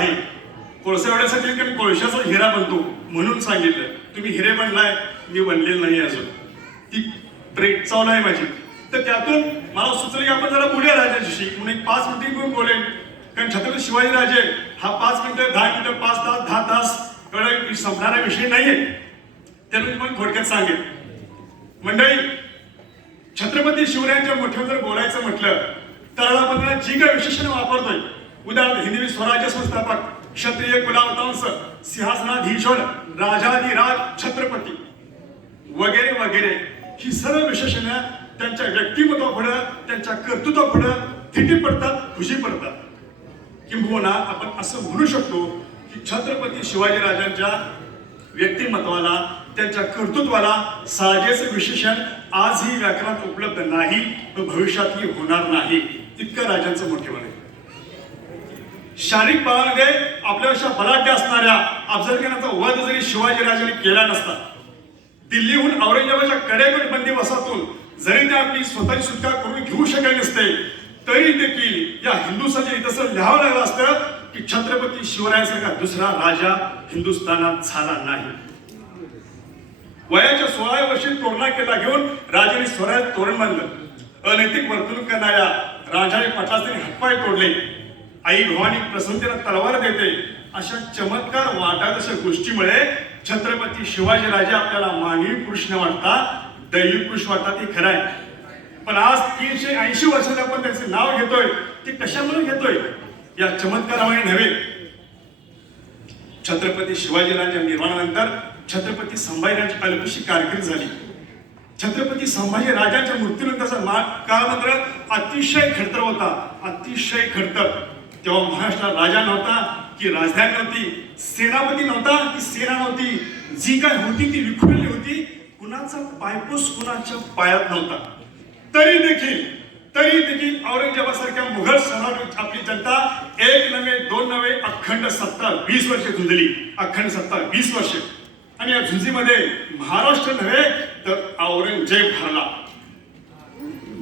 आहे. कोळसा एवढ्यासाठी की मी कोळशाचा हिरा बनतो म्हणून सांगितलं. तुम्ही हिरे बनलाय मी बनलेलं नाही अजून. ती ब्रेक चालू आहे माझी. तर त्यातून मला सुचलं की आपण जरा बोलूया राजाशी म्हणून एक पाच मिनिटं घेऊन बोलेन. कारण छत्रपती शिवाजी राजे हा पाच मिनिटं दहा मिनिटं पाच तास दहा तास एवढा संपणारा विषय नाहीये. त्यातून पण तुम्हाला थोडक्यात सांगेन. मंडळी छत्रपती शिवरायांच्या मोठ्यावर जर बोलायचं म्हटलं तर आपण जी काय विशेषण वापरतोय. उदाहरण हिंदवी स्वराज्य संस्थापक क्षत्रिय कुलावतांस सिंहासनाधीश्वर राजाधिराज छत्रपती वगैरे वगैरे. ही सर्व विशेषण त्यांच्या व्यक्तिमत्वापुढं त्यांच्या कर्तृत्वापुढं थिटी पडतात खुशी पडतात. किंबहुना आपण असं म्हणू शकतो की छत्रपती शिवाजी राजांच्या व्यक्तिमत्वाला त्यांच्या कर्तृत्वाला साजेच विशेषण आजही व्याकरणात उपलब्ध नाही व भविष्यातही होणार नाही इतकं राजांचं मोठे आहे. शारीरिक बळामध्ये आपल्यापेक्षा बलाढ्य असणाऱ्या अफजलखानाचा वध जरी शिवाजीराजांनी केला नसता दिल्लीहून औरंगजेबाच्या कडेकोट बंदी वसातून जरी ते आपली स्वतःची सुटका करून घेऊ शकले नसते तरी देखील या हिंदुस्थानच्या इतिहासात लिहावं लागलं असतं की छत्रपती शिवरायांसारखा दुसरा राजा हिंदुस्थानात झाला नाही. वयाच्या सोळाव्या वर्षी तोरणा केला घेऊन राजाने स्वराज तोरण बांधलं. अनैतिक वर्तणूक करणाऱ्या राजाने पटलास हातपाय तोडले. आई भवानी प्रसन्नतेला तलवार देते. अशा चमत्कार वाटात अशा गोष्टीमुळे छत्रपती शिवाजी राजे आपल्याला मानवी पुरुष न वाटता दैवी पुरुष वाटतात हे खरं आहे. पण आज तीनशे ऐंशी वर्षात आपण त्याचे नाव घेतोय. ते कशामुळे घेतोय? या चमत्कारामुळे नव्हे. छत्रपती शिवाजीराजांच्या निर्माणानंतर छत्रपती संभाजीराजांची अल्पशी कारकीर्द झाली. छत्रपती संभाजी राजांच्या मृत्यूनंतरचा काळ मात्र अतिशय खडतर होता. अतिशय खडतर. तेव्हा महाराष्ट्रात राजा नव्हता की राजधानी नव्हती सेनापती नव्हता की सेना नव्हती. जी काय होती ती विखुरलेली होती. कुणाचा पायपूस कुणाच्या पायात नव्हता. तरी देखील तरी देखील औरंगजेबासारख्या मुघल सम्राट आपली जनता एक नव्हे दोन नव्हे अखंड सत्ता वीस वर्ष झुंजली. अखंड सत्ता वीस वर्ष. आणि या झुंजीमध्ये महाराष्ट्र नव्हे तर औरंगजेब हरला.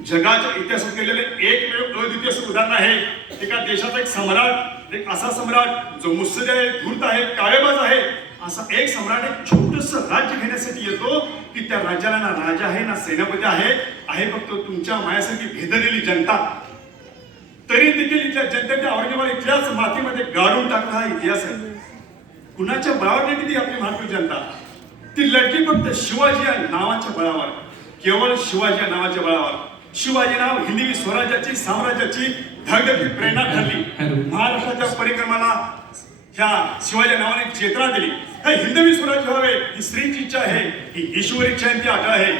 जगाच्या इतिहासात केलेलं एकमेव अद्वितीय उदाहरण आहे. एका देशाचा एक सम्राट एक असा सम्राट जो मुस्सद आहे धूर्त आहे काळेबाज आहे असा एक सम्राट एक छोटस राज्य घेण्यासाठी येतो की त्या राज्याला ना राजा आहे ना सेनापती आहे आहे फक्त तुमच्या मायासारखी भेदलेली जनता. तरी देखील इथल्या जनतेच्या औरंगाबाद इथल्याच मातीमध्ये गाडून टाकला हा इतिहास आहे. कुणाच्या बळावर नाही ती आपली भारतीय जनता? ती लढली फक्त शिवाजी या नावाच्या बळावर केवळ शिवाजी या नावाच्या बळावर. शिवाजी नाव हिंदवी स्वराज्याची साम्राज्याची धगधगती प्रेरणा ठरली. महाराष्ट्राच्या परिक्रमाला ह्या शिवाजी नावाने चेतना दिली. हे हिंदवी स्वराज्य व्हावे ही स्त्रीची इच्छा आहे ही ईश्वरी इच्छा आहे ती अटळ आहे.